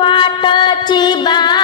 वाटची बा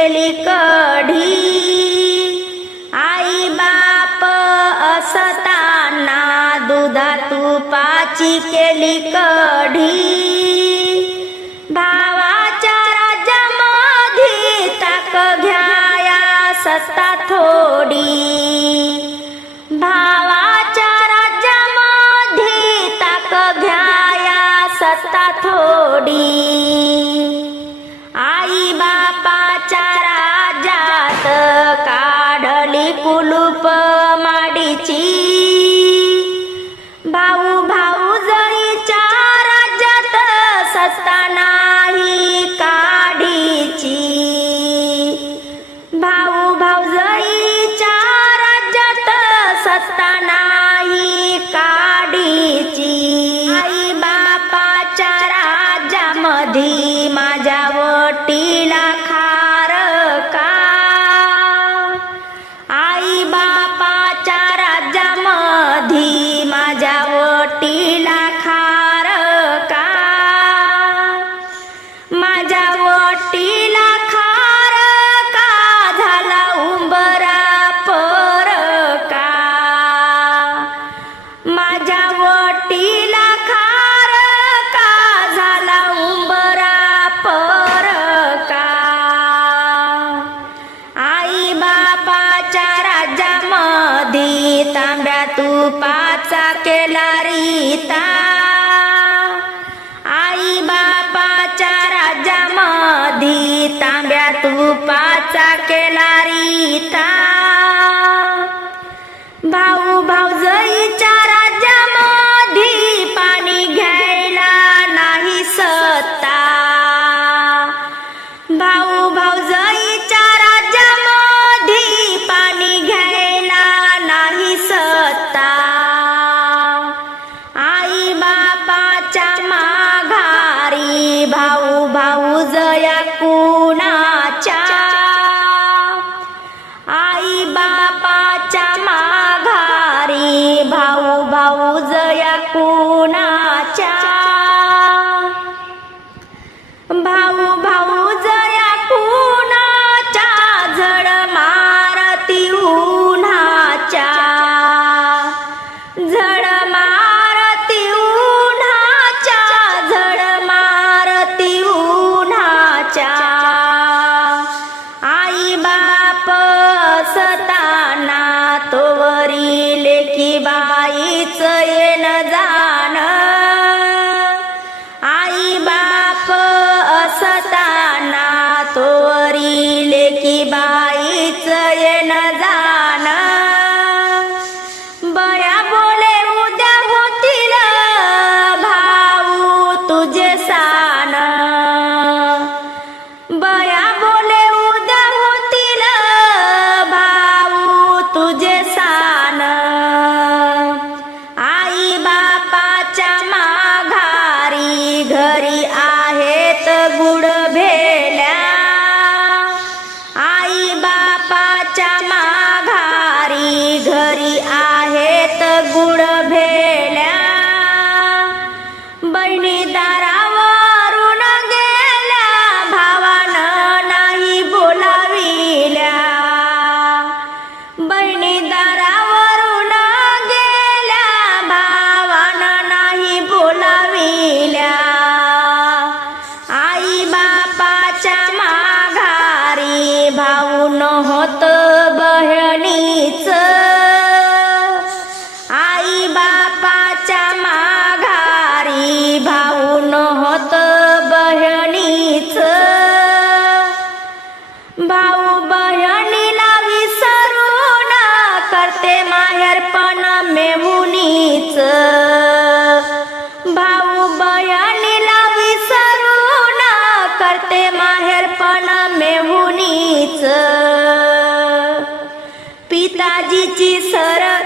केली कढी. आई बाप असताना दुधा तुपाची केली कढी. भावाच्या राज्यामध्ये ताक घ्याया सत्ता थोडी. भावाच्या राज्यामध्ये ताक घ्याया सत्ता थोडी. रूपाचा केला रीता भाऊ भाऊ जई चार होत बहिणीच. आई बापाच्या माघारी भाऊन होत बहिणीच. भाऊ बहिणीला विसरून करते माहेरपण मेहुनीच भाऊ बहिणीला विसरून करते माहेरपण मेहुनीच sara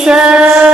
Jesus.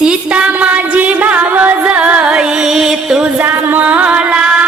सीता माझी भाव जई तुझा मला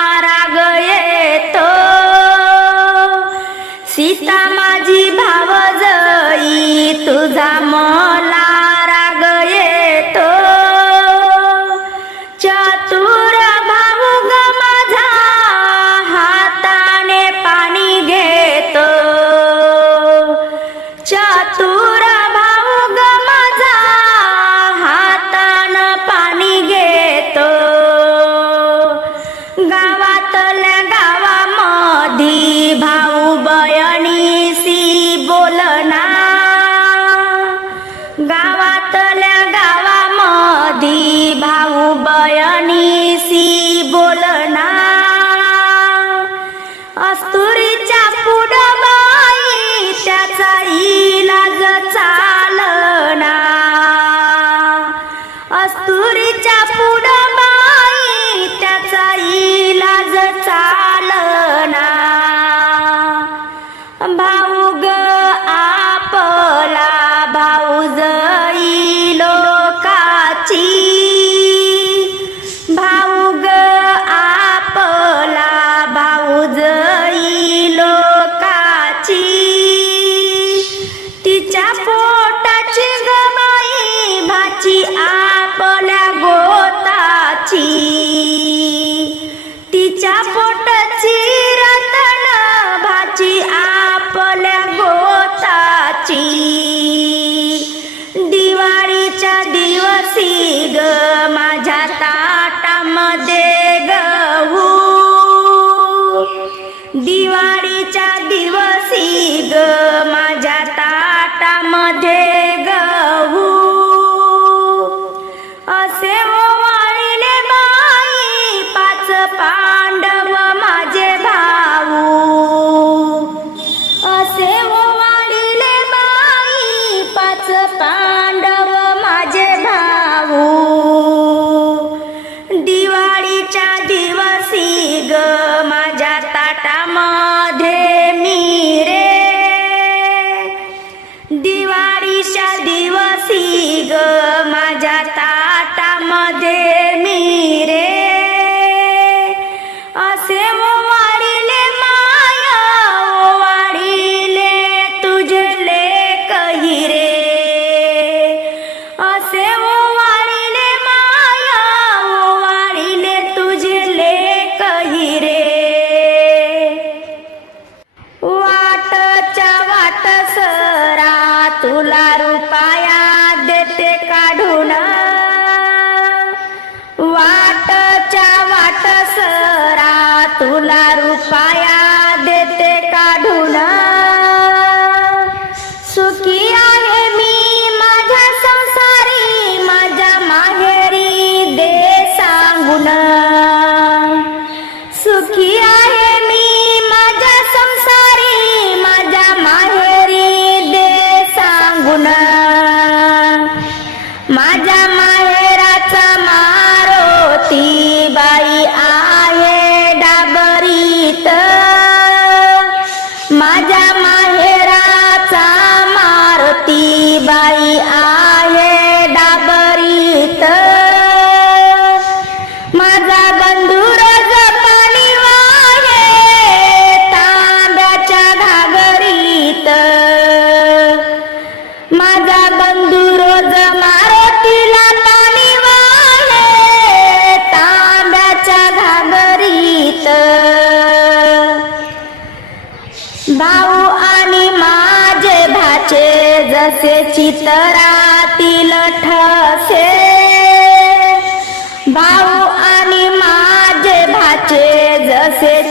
Maya.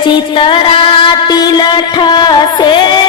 चितरातील ठसे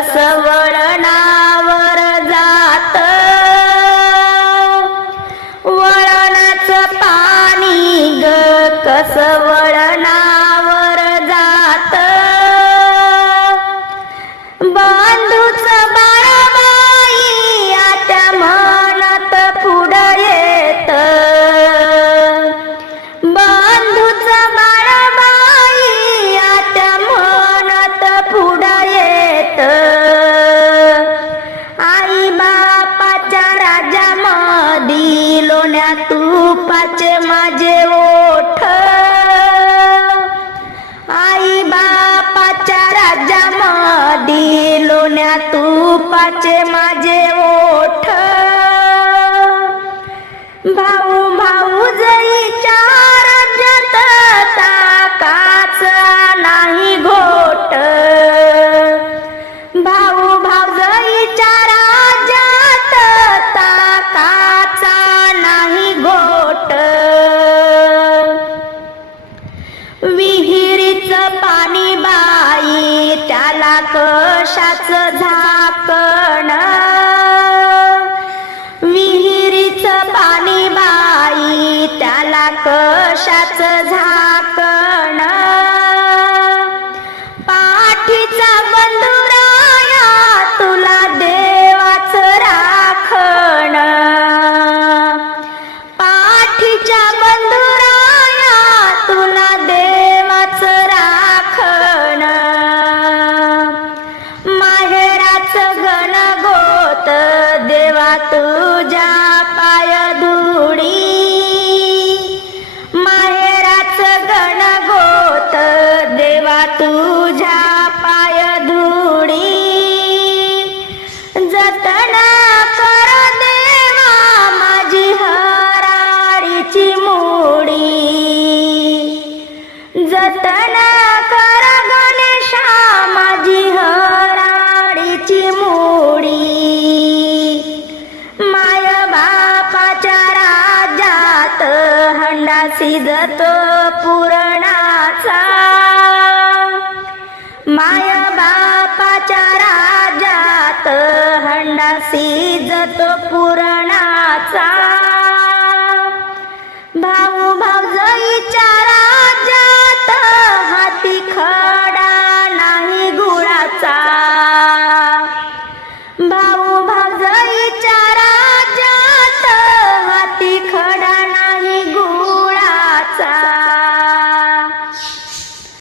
كسوى